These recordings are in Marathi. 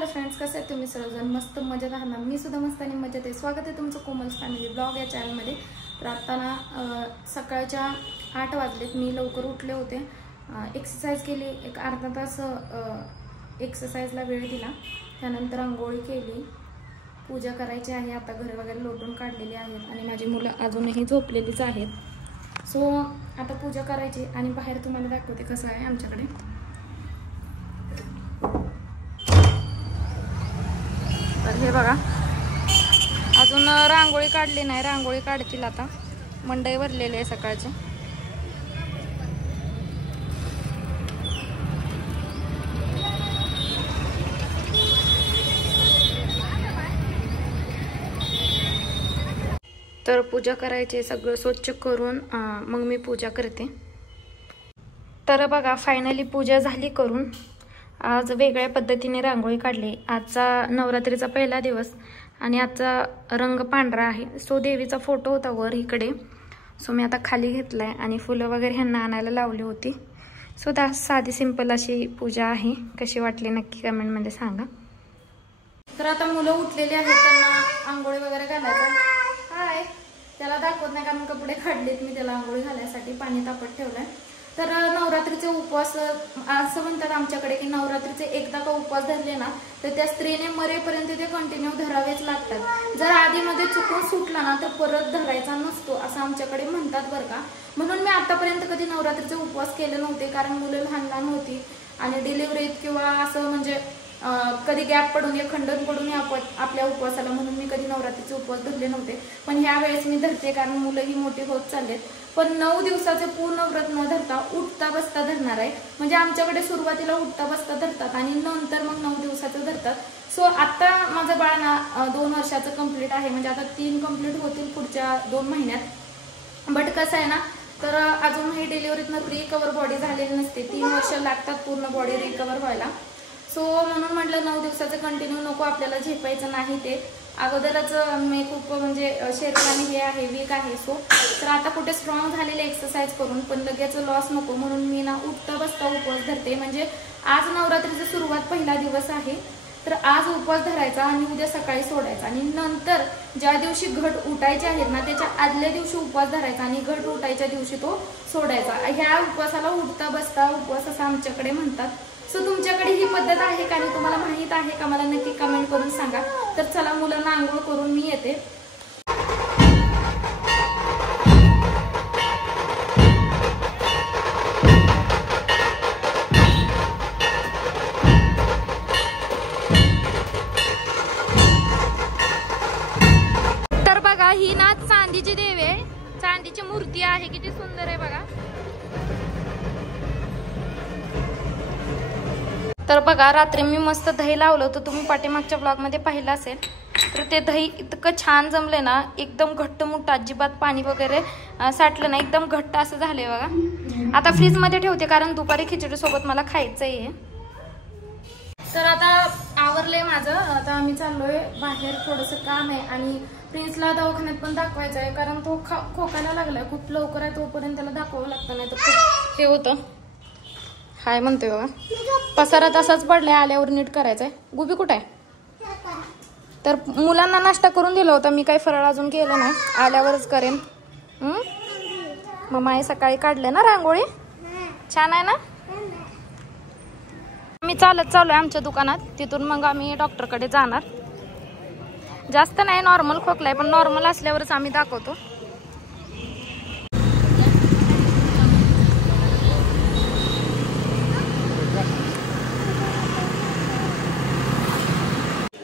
हॅलो फ्रेंड्स, कसे आहेत तुम्ही सर्वजण? मस्त मजेत आहात ना? मी सुद्धा मस्त आणि मजेत आहे. स्वागत आहे तुमचं कोमल्स फॅमिली ब्लॉग या चॅनलमध्ये. तर आता ना सकाळच्या 8 वाजलेत. मी लवकर उठले होते, एक्सरसाइज केली, एक अर्धा तास एक्सरसाइजला वेळ दिला. त्यानंतर आंघोळी केली, पूजा करायची आहे. आता घर वगैरे लोटून काढलेली आहेत आणि माझी मुलं अजूनही झोपलेलीच आहेत. सो आता पूजा करायची आणि बाहेर तुम्हाला दाखवते कसं आहे आमच्याकडे. तर हे बघा, अजून रांगोळी काढली नाही, रांगोळी काढतील आता. मंडई भरलेली आहे सकाळची. तर पूजा करायची, सगळं स्वच्छ करून मग मी पूजा करते. तर बघा, फायनली पूजा झाली करून. आज वेगळ्या पद्धतीने रांगोळी काढली. आजचा नवरात्रीचा पहिला दिवस आणि आजचा रंग पांढरा आहे. सो देवीचा फोटो होता वर इकडे, सो मी आता खाली घेतलाय आणि फुलं वगैरे ह्यांना आणायला लावली होती. सो साधी सिंपल अशी पूजा आहे. कशी वाटली नक्की कमेंटमध्ये सांगा. तर आता मुलं उठलेली आहेत, त्यांना आंघोळी वगैरे घालायचं. हाय, त्याला दाखवत नाही कारण कपडे काढलेत मी त्याला आंघोळी घालायसाठी. पाणी तापत ठेवलंय. तर नवरात्रीचे उपवास असं म्हणतात आमच्याकडे की नवरात्रीचे एकदा का उपवास धरले ना तर त्या स्त्रीने मरेपर्यंत ते कंटिन्यू धरावेच लागतात. जर आधीमध्ये चुकून सुटला ना तर परत धरायचा नसतो असं आमच्याकडे म्हणतात बरं का. म्हणून मी आतापर्यंत कधी नवरात्रीचे उपवास केले नव्हते, कारण मुलं लहान लहान होती आणि डिलिव्हरीत किंवा असं म्हणजे कधी गॅप पडून या खंडन पडून या आपल्या उपवासाला, म्हणून मी कधी नवरात्रीचे उपवास धरले नव्हते. पण ह्या वेळेस मी धरते कारण मुलंही मोठी होत चाललेत. पण 9 दिवसाचे पूर्ण व्रत न धरता उठता बसता धरणार आहे. म्हणजे आमच्याकडे सुरुवातीला उठता बसता धरतात आणि नंतर मग 9 दिवसाचं धरतात. सो आता माझं बाळ ना 2 वर्षाचं कंप्लीट आहे. म्हणजे आता 3 कंप्लीट होतील पुढच्या 2 महिन्यात. बट कसं आहे ना, तर अजूनही डिलिव्हरीतनं रिकवर बॉडी झालेली नसते. 3 वर्ष लागतात पूर्ण बॉडी रिकवर व्हायला. सो म्हणून म्हटलं 9 दिवसाचं कंटिन्यू नको, आपल्याला झेपायचं नाही ते. अगोदरच मी खूप म्हणजे शरीराने हे आहे, वीक आहे. सो तर आता कुठे स्ट्रॉंग झालेले एक्सरसाइज करून पण लगेच लॉस नको, म्हणून मी ना उठता बसता उपवास धरते. म्हणजे आज नवरात्रीची सुरुवात पहिला दिवस आहे, तर आज उपवास धरायचा आणि उद्या सकाळी सोडायचा. आणि नंतर ज्या दिवशी घट उठायचे आहेत ना त्याच्या आदल्या दिवशी उपवास धरायचा आणि घट उठायच्या दिवशी तो सोडायचा. ह्या उपवासाला उठता बसता उपवास असं आमच्याकडे म्हणतात. सो तुमच्याकडे ही पद्धत आहे का आणि तुम्हाला माहित आहे का मला नक्की कमेंट करून सांगा. तर चला, मुलांना आंघोळ करून मी येते. तर बघा, ही ना चांदीची देवी आहे, चांदीची मूर्ती आहे. किती सुंदर आहे बघा. तर बघा, रात्री मी मस्त दही लावलं होतं, तुम्ही पाठीमागच्या ब्लॉगमध्ये पाहिलं असेल. तर ते दही इतकं छान जमले ना, एकदम घट्ट मुट्ट, अजिबात पाणी वगैरे साठलं नाही, एकदम घट्ट असं झालंय बघा. आता फ्रीजमध्ये ठेवते कारण दुपारी खिचडी सोबत मला खायचं आहे. तर आता आवरलंय माझं. आता आम्ही चाललोय बाहेर, थोडंसं काम आहे आणि प्रिन्सला दवाखान्यात पण दाखवायचं आहे कारण तो खोकायला लागलाय. खूप लवकर आहे, तोपर्यंत त्याला दाखवावं लागतं, नाही तर खूप हे होतं. हाय म्हणतोय बघा. पसारा तसाच पडलाय, आल्यावर नीट करायचंय. गुबी कुठे आहे? तर मुलांना नाश्ता करून दिला होता मी, काही फराळ अजून केलं नाही, आल्यावरच करेन. मग आई सकाळी काढले ना रांगोळी, छान आहे ना. मी चालत चालू आहे आमच्या दुकानात, तिथून मग आम्ही डॉक्टरकडे जाणार. जास्त नाही, नॉर्मल खोकलाय, पण नॉर्मल असल्यावरच आम्ही दाखवतो.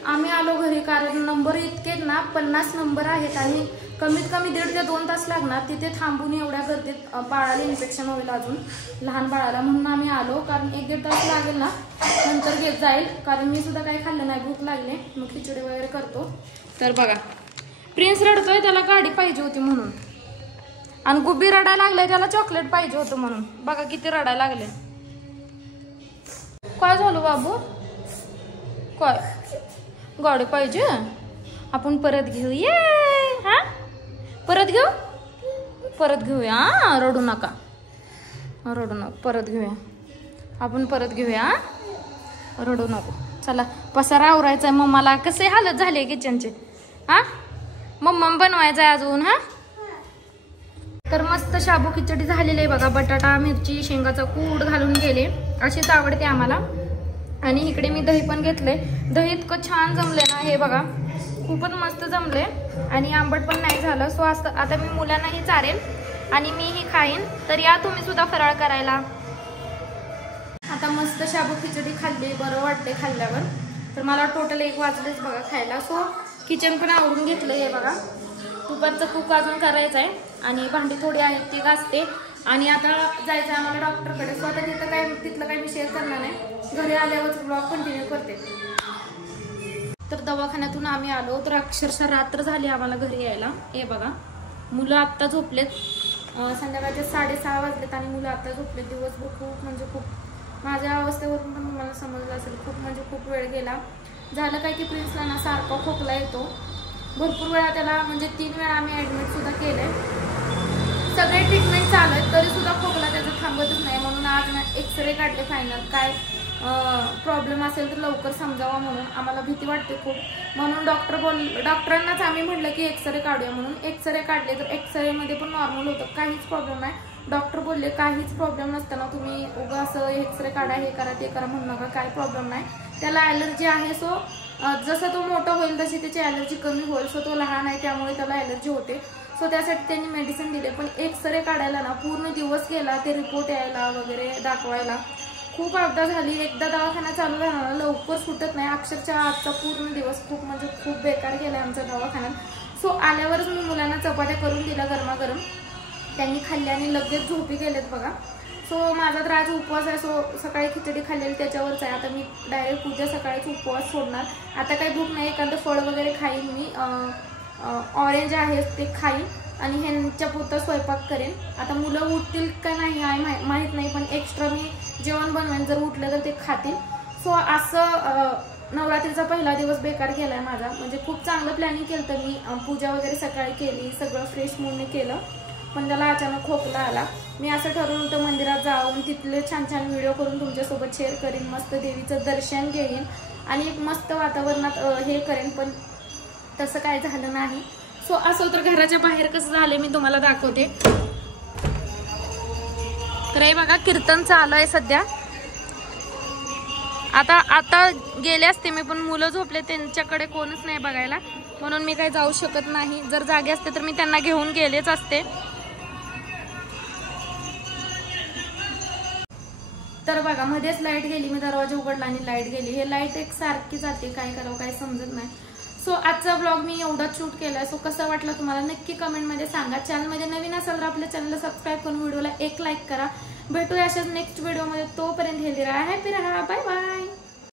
आम्ही आलो घरी कारण नंबर इतकेच ना 50 नंबर आहेत आणि कमीत कमी 1.5 ते 2 तास लागणार तिथे थांबून. एवढ्या गर्दीत बाळाला इन्फेक्शन होईल अजून, लहान बाळाला, म्हणून आम्ही आलो. कारण 1-1.5 तास लागेल ना, नंतर घेत जाईल. कारण मी सुद्धा काही खाल्लं नाही, भूक लागले, मग खिचडी वगैरे करतो. तर बघा, प्रिन्स रडतोय, त्याला गाडी पाहिजे होती म्हणून. आणि गुब्बी रडायला लागलाय, त्याला चॉकलेट पाहिजे होतं म्हणून. बघा किती रडायला लागले. काय झालं बाबू? काय गाडी पाहिजे? आपण परत घेऊ. ये हा, परत घेऊ, परत घेऊया. रडू नका, रडू नको, परत घेऊया आपण, परत घेऊया, रडू नको. चला पसारा आवरायचा आहे. मम्माला कसे हालत झाले किचनचे. हा मम्मा बनवायचं आहे अजून. हा तर मस्त शाबू खिचडी झालेली आहे बघा. बटाटा मिरची शेंगाचा कूट घालून गेले, अशीच आवडते आम्हाला. आणि इकडे मी दही पण घेतले. दही इतकं छान जमले ना हे बघा, खूपच मस्त जमले आणि आंबट पण नाही झालं. सो आता मी मुलांनाही चारेल आणि मीही खाईन. तर या तुम्ही सुद्धा फराळ करायला. आता मस्त शाबू खिचडी खाल्ली, बरं वाटते खाल्ल्यावर. तर मला टोटल 1 वाजलेच बघा खायला. सो किचन पण आवरून घेतलं हे बघा. दुपारचं कुक अजून करायचं आहे आणि भांडी थोडी आहेत ती घासते. आणि आता जायचं आहे आम्हाला डॉक्टरकडे. सो आता तिथलं काही मी शेअर करणार नाही, घरी आल्यावर ब्लॉग कंटिन्यू करते. तर दवाखान्यातून आम्ही आलो तर अक्षरशः रात्र झाली आम्हाला घरी यायला. हे बघा मुलं आत्ता झोपलेत, संध्याकाळचे 6:30 वाजलेत आणि मुलं आत्ता झोपलेत. दिवसभर खूप म्हणजे खूप माझ्या अवस्थेवरून पण तुम्हाला समजलं असेल, खूप म्हणजे खूप वेळ गेला. झालं काय की प्रिन्सला ना सारखा खोकला येतो. भरपूर वेळा त्याला म्हणजे 3 वेळा आम्ही ॲडमिट सुद्धा केले. सगळे ट्रीटमेंट चालू आहेत तरी सुद्धा खोकला त्याचा थांबतच नाही. म्हणून आज ना एक्सरे काढले फायनल. काय प्रॉब्लेम असेल तर लवकर समजावा म्हणून. आम्हाला भीती वाटते खूप, म्हणून डॉक्टरांनाच आम्ही म्हटलं की एक्सरे काढूया म्हणून. एक्सरे काढले तर एक्सरेमध्ये पण नॉर्मल होतं, काहीच प्रॉब्लेम नाही. डॉक्टर बोलले काहीच प्रॉब्लेम नसताना तुम्ही उगा असं एक्सरे काढा, हे करा ते करा म्हणू नका, काही प्रॉब्लेम नाही. त्याला ॲलर्जी आहे. सो जसं तो मोठा होईल तशी त्याची ॲलर्जी कमी होईल. सो तो लहान आहे त्यामुळे त्याला ॲलर्जी होते. सो त्यासाठी त्यांनी मेडिसिन दिले. पण एक्सरे काढायला ना पूर्ण दिवस गेला, ते रिपोर्ट यायला वगैरे दाखवायला. खूप अपघात झाली. एकदा दवाखाना चालू झाला ना लवकर सुटत नाही. अक्षरशः आजचा पूर्ण दिवस खूप म्हणजे खूप बेकार गेला आमच्या दवाखान्यात. सो आल्यावरच मी मुलांना चपात्या करून दिल्या गरमागरम. त्यांनी खाल्ल्या आणि लगेच झोपी गेलेत बघा. सो माझा तर आज उपवास आहे. सो सकाळी खिचडी खाल्लेली त्याच्यावरच आहे. आता मी डायरेक्ट पूजा सकाळीच उपवास सोडणार. आता काही भूक नाही, एखादं फळ वगैरे खाईन मी. ऑरेंज आहे ते खाईन आणि ह्यांच्या पुरता स्वयंपाक करेन. आता मुलं उठतील का नाही माहीत नाही, पण एक्स्ट्रा मी जेवण बनवेन. जर उठलं तर ते खातील. सो असं नवरात्रीचा पहिला दिवस बेकार गेलाय माझा. म्हणजे खूप चांगलं प्लॅनिंग केलं तर मी. पूजा वगैरे सकाळी केली, सगळं फ्रेश मूडने केलं. पण त्याला अचानक खोकला आला. मी असं ठरवलं होतं मंदिरात जाऊन तिथले छान छान व्हिडिओ करून तुमच्यासोबत शेअर करीन, मस्त देवीचं दर्शन घेईन आणि एक मस्त वातावरणात हे करेन. पण तसं काय झालं नाही. सो असं तर घराच्या बाहेर कसं झालं मी तुम्हाला दाखवते. तर हे बघा कीर्तन चालू आहे सध्या. आता गेले असते मी, पण मुलं झोपले, त्यांच्याकडे कोणच नाही बघायला, म्हणून मी काही जाऊ शकत नाही. जर जागे असते तर मी त्यांना घेऊन गेलेच असते. तर बघा मध्येच लाईट गेली. मी दरवाजा उघडला आणि लाईट गेली. हे लाईट एक सारखी जाते, काय करावं काय समजत नाही. सो आजचा ब्लॉग मी एवढाच शूट केलाय. सो कसं वाटलं तुम्हाला नक्की कमेंटमध्ये सांगा. चॅनलमध्ये नवीन असाल तर आपल्या चॅनलला सबस्क्राईब करून व्हिडिओला एक लाईक करा. भेटूया अशाच नेक्स्ट व्हिडिओमध्ये. तोपर्यंत हेल्दी राहा, हॅपी राहा, बाय बाय.